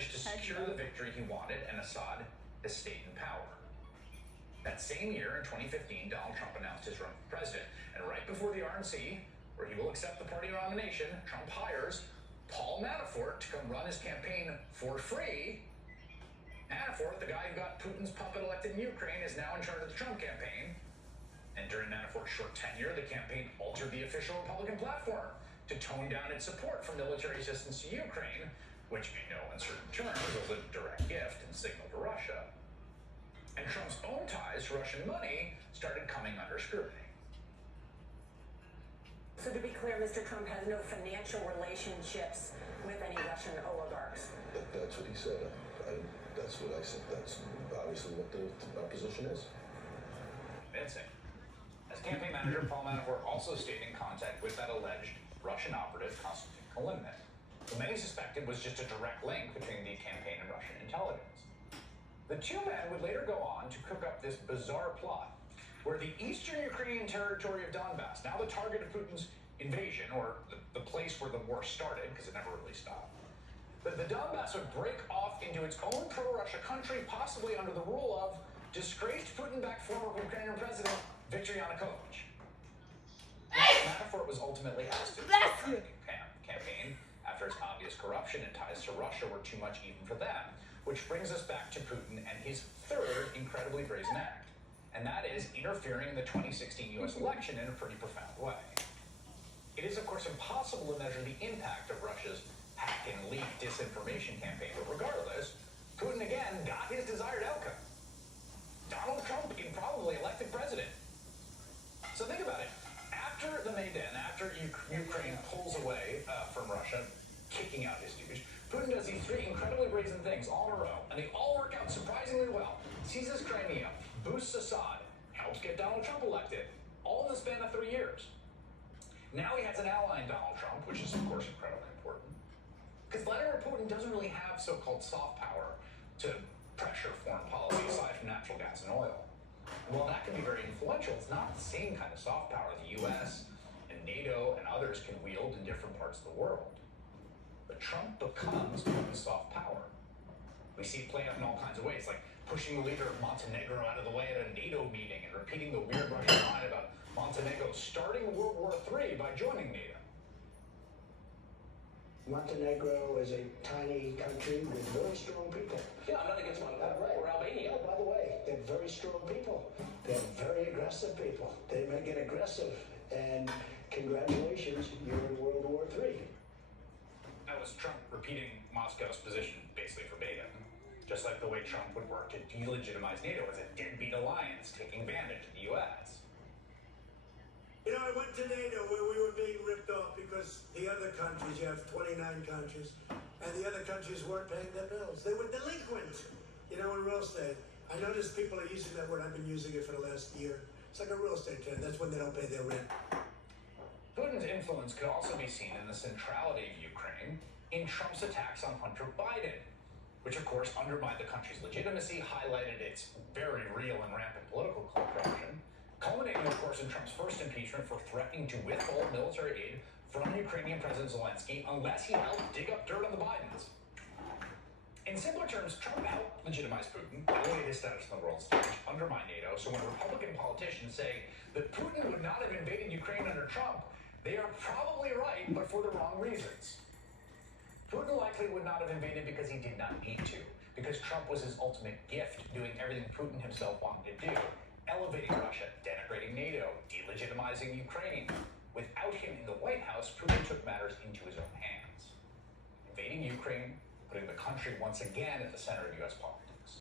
managed to secure the victory he wanted, and Assad has stayed in power. That same year, in 2015, Donald Trump announced his run for president. And right before the RNC, where he will accept the party nomination, Trump hires Paul Manafort to come run his campaign for free. Manafort, the guy who got Putin's puppet elected in Ukraine, is now in charge of the Trump campaign. And during Manafort's short tenure, the campaign altered the official Republican platform to tone down its support for military assistance to Ukraine, which in no uncertain terms was a direct gift and signal to Russia. And Trump's own ties to Russian money started coming under scrutiny. So to be clear, Mr. Trump has no financial relationships with any Russian oligarchs. That's what he said. That's what I said. That's obviously what our position is. Convincing. As campaign manager, Paul Manafort also stayed in contact with that alleged Russian operative, Konstantin Kilimnik, who many suspected was just a direct link between the campaign and Russian intelligence. The two men would later go on to cook up this bizarre plot where the eastern Ukrainian territory of Donbass, now the target of Putin's invasion, or the place where the war started, because it never really stopped, that the Donbass would break off into its own pro-Russia country, possibly under the rule of disgraced Putin-backed former Ukrainian president Viktor Yanukovych. Manafort was ultimately ousted from the campaign after its obvious corruption and ties to Russia were too much even for them, which brings us back to Putin and his third incredibly brazen act, and that is interfering in the 2016 U.S. election in a pretty profound way. It is, of course, impossible to measure the impact of Russia's hack and leak disinformation campaign, but regardless, Putin again got his desired outcome. Donald Trump became probably elected president. So think about it. After the Maidan, after Ukraine pulls away from Russia, kicking out his stooge, Putin does these three incredibly brazen things all in a row, and they all work out surprisingly well. Seizes Crimea, boosts Assad, helps get Donald Trump elected, all in the span of 3 years. Now he has an ally in Donald Trump, which is, of course, incredibly important. Because Vladimir Putin doesn't really have so-called soft power to pressure foreign policy aside from natural gas and oil. And while that can be very influential, it's not the same kind of soft power the US and NATO and others can wield in different parts of the world. But Trump becomes Putin's soft power. We see it playing out in all kinds of ways, like pushing the leader of Montenegro out of the way at a NATO meeting and repeating the weird Russian line about Montenegro starting World War III by joining NATO. Montenegro is a tiny country with very strong people. Yeah, I'm not against Montenegro or Albania. Oh, by the way, they're very strong people. They're very aggressive people. They may get aggressive, and congratulations, you're in World War III. That was Trump repeating Moscow's position basically verbatim, just like the way Trump would work to delegitimize NATO as a deadbeat alliance taking advantage of the U.S. You know, I went to NATO where we were being ripped off because the other countries, you have 29 countries, and the other countries weren't paying their bills. They were delinquent, you know, in real estate. I noticed people are using that word. I've been using it for the last year. It's like a real estate term. That's when they don't pay their rent. Putin's influence could also be seen in the centrality of Ukraine in Trump's attacks on Hunter Biden, which of course undermined the country's legitimacy, highlighted its very real and rampant political corruption, culminating, of course, in Trump's first impeachment for threatening to withhold military aid from Ukrainian President Zelensky unless he helped dig up dirt on the Bidens. In simpler terms, Trump helped legitimize Putin, elevate his status on the world stage, undermine NATO, so when Republican politicians say that Putin would not have invaded Ukraine under Trump, they are probably right, but for the wrong reasons. Putin likely would not have invaded because he did not need to, because Trump was his ultimate gift, doing everything Putin himself wanted to do, elevating Russia, denigrating NATO, delegitimizing Ukraine. Without him in the White House, Putin took matters into his own hands, invading Ukraine, putting the country once again at the center of U.S. politics.